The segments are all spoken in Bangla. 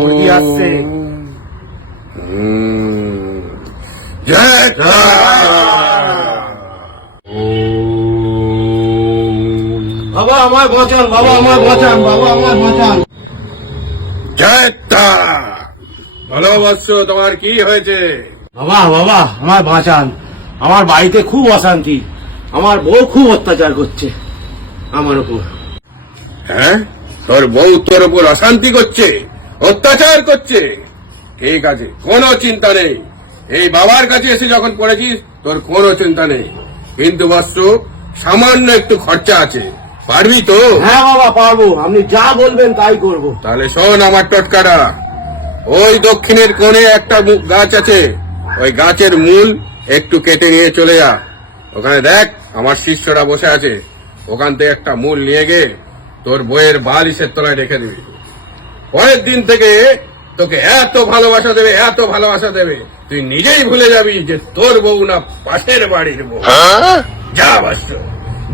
মুরগি আসছে। বাবা আমার বাঁচান, বাবা আমার বাঁচান, বাবা আমার বাঁচান। ভালো বৎস, তোমার কি হয়েছে? বাবা বাবা আমার বাঁচান, আমার বাড়িতে খুব অশান্তি, আমার বউ খুব অত্যাচার করছে আমার উপর। হ্যাঁ, তোর বউ তোর উপর অশান্তি করছে, অত্যাচার করছে? ঠিক আছে, কোনো চিন্তা নেই। এই বাবার কাছে এসে যখন পড়েছিস তোর কোনো চিন্তা নেই, কিন্তু বৎস সামান্য একটু খরচা আছে, পারবি তো? হ্যাঁ বাবা পারবো, আপনি যা বলবেন তাই করবো। তাহলে শোন আমার টটকাটা। ওই দক্ষিণের কোণে একটা গাছ আছে, ওই গাছের মূল একটু কেটে নিয়ে চলে যা। ওখানে দেখ আমার শিষ্যরা বসে আছে, ওখান থেকে একটা মূল নিয়ে গিয়ে তোর বইয়ের বালিশের তলায় রেখে দিবি। পরের দিন থেকে তোকে এত ভালোবাসা দেবে, এত ভালোবাসা দেবে, তুই নিজেই ভুলে যাবি যে তোর বউ না পাশের বাড়ির বউ। যা বৎস,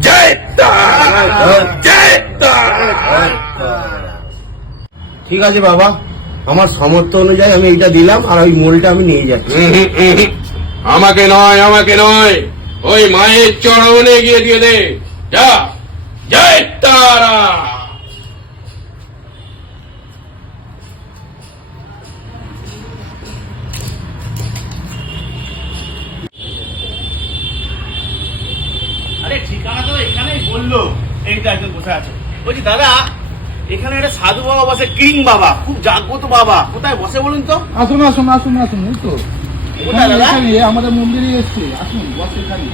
জয় তারা, জয় তারা। ঠিক আছে বাবা, আমার সামর্থ্য অনুযায়ী আমি এইটা দিলাম, আর ওই মূলটা আমি নিয়ে যাচ্ছি। আমাকে নয়, আমাকে নয়, ওই মায়ের চরণে গিয়ে দিয়ে দে। যা, জয় তারা। আরে ঠিকানা তো এখানেই বললো, এইটা একজন বসে আছে। বলছি দাদা, এখানে একটা সাধু বাবা বসে, কিং বাবা, খুব জাগ্রত বাবা, কোথায় বসে বলুন তো? আসুন আসুন আসুন আসুন, এই তো কোথায় দাদা? এখানে আমাদের মন্দিরে এসছে। আসুন, বস এখানে।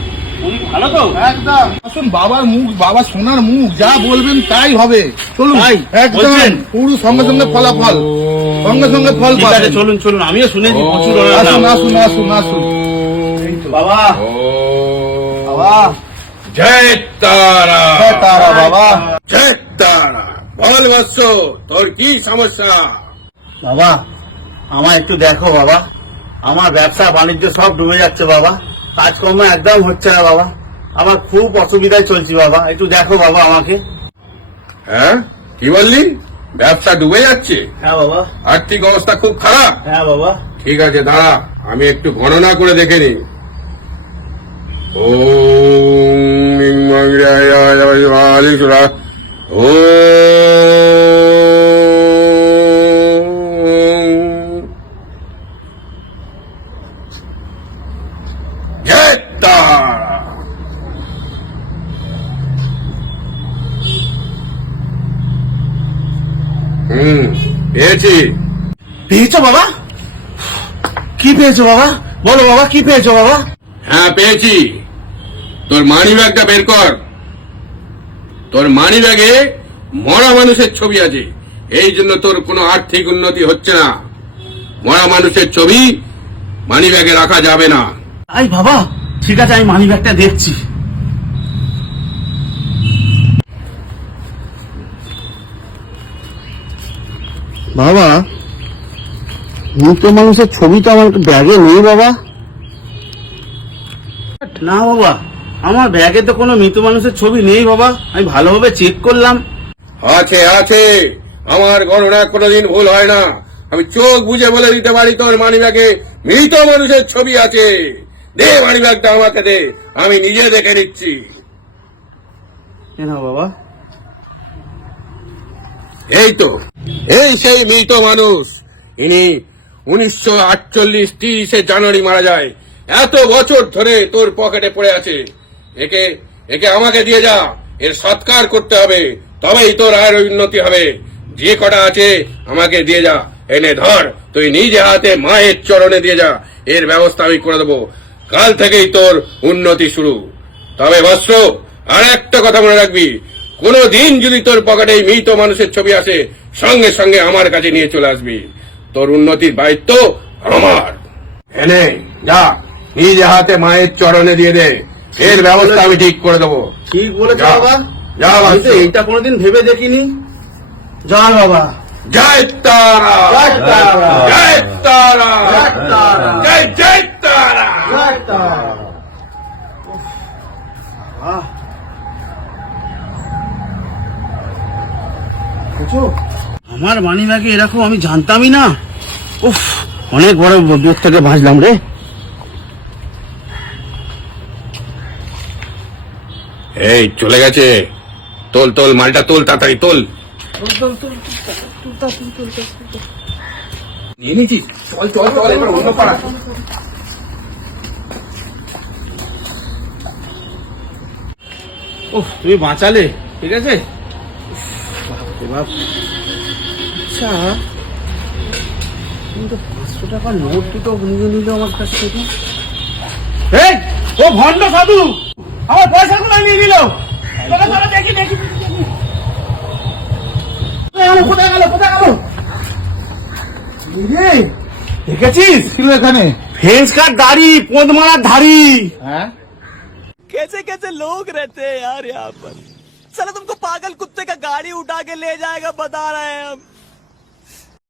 উনি ভালো তো? একদম আসুন, বাবার মুখ, বাবা সোনার মুখ, যা বলবেন তাই হবে। চলুন, তাই? একদম বলছেন? পুরো সঙ্গে সঙ্গে ফলাফল, সঙ্গে সঙ্গে ফল ঠিক আছে, পাবেন। চলুন চলুন, আমিও শুনেছি প্রচুর ওনার আসুন নাম। আসুন আসুন আসুন। বাবা বাবা জয় তারা, জয় তারা বাবা। জয় তারা। বল বৎস, তোর কি সমস্যা? বাবা আমার একটু দেখো বাবা, আমার ব্যবসা বাণিজ্য সব ডুবে যাচ্ছে বাবা, কাজকর্ম একদম হচ্ছে না বাবা, আমার খুব অসুবিধায় চলছি বাবা, একটু দেখো বাবা আমাকে। হ্যাঁ, কি বললি? ব্যবসা ডুবে যাচ্ছে? হ্যাঁ বাবা। আর্থিক অবস্থা খুব খারাপ? হ্যাঁ বাবা। ঠিক আছে, দাঁড়া, আমি একটু গণনা করে দেখে নিই। পেয়েছি। পেয়েছো বাবা? কি পেয়েছো বাবা? বলো বাবা, কি পেয়েছো বাবা? হ্যাঁ পেয়েছি। তোর মানি ব্যাগটা বের কর। তোর মানি ব্যাগে মরা মানুষের ছবি আছে, এই জন্য তোর কোনো আর্থিক উন্নতি হচ্ছে না। মরা মানুষের ছবি মানি ব্যাগে রাখা যাবে না। আই বাবা, ঠিক আছে, আমি মানি ব্যাগটা দেখছি। বাবা মৃত মানুষের ছবি তো আমার ব্যাগে নেই বাবা। না বাবা, আমার ব্যাগে তো কোনো মৃত মানুষের ছবি নেই বাবা, আমি ভালোভাবে চেক করলাম। আছে আছে, আমার গণনা কোনোদিন ভুল হয় না। আমি চোখ বুঝে বলে দিতে পারি তোর মানি ব্যাগে মৃত মানুষের ছবি আছে। দে মানি ব্যাগটা আমাকে দে, আমি নিজে দেখে নিচ্ছি। না বাবা, এই তো, এই সেই মৃত মানুষ। ইনি 1948 30 জানুয়ারি মারা যায়। এত বছর ধরে তোর পকেটে পড়ে আছে। একে একে আমাকে দিয়ে যা, এর সৎকার করতে হবে, তবেই তোর আর উন্নতি হবে। যে কটা আছে আমাকে দিয়ে যা। এনে ধর, তুই নিজে হাতে মায়ের চরণে দিয়ে যা, এর ব্যবস্থা আমি করে দেবো। কাল থেকেই তোর উন্নতি শুরু। তবে বৎস, আর একটা কথা মনে রাখবি, কোনো দিন যদি তোর পকেটে এই মৃত মানুষের ছবি আসে, সঙ্গে সঙ্গে আমার কাছে নিয়ে চলে আসবি। তোর উন্নতির দায়িত্ব আমার। এনে যা, নিজে হাতে মায়ের চরণে দিয়ে দে, এর ব্যবস্থা আমি ঠিক করে দেবো। ঠিক বলেছো যা, বাবা, যা আমি তো বৎস। এইটা কোনোদিন ভেবে দেখিনি। জয় বাবা। জয় তারা, জয় তারা, জয় তারা, জয় তারা, জয় জয় তারা। জয় তারা। আহ, আমার মানি ব্যাগে এরকম আমি জানতামই না। উফ, অনেক বড় দূর থেকে ভাসলাম রে। এই চলে গেছে, তোল তোল মালটা তোল, তাড়াতাড়ি তোল। নিয়ে নিয়েছিস? চল চল চল, এবার অন্য পাড়া। উফ, তুমি বাঁচালে, ঠিক আছে। আচ্ছা, কিন্তু 500 টাকার নোট দুটো নিয়ে নিল আমার কাছ থেকে। এই, ও ভণ্ড সাধু আমার পয়সাগুলো নিয়ে নিল। চলো চলো, দেখি দেখি দেখি। কোথায় গেল কোথায় গেল? দেখেছিস ছিল এখানে। ফেস কাট দাড়ি, পোঁদ মারার ধাড়ি। হ্যাঁ, कैसे कैसे लोग रहते हैं यार यहाँ पर। साला तुमको पागल कुत्ते का गाड़ी उठा के ले जाएगा बता रहे हैं हम।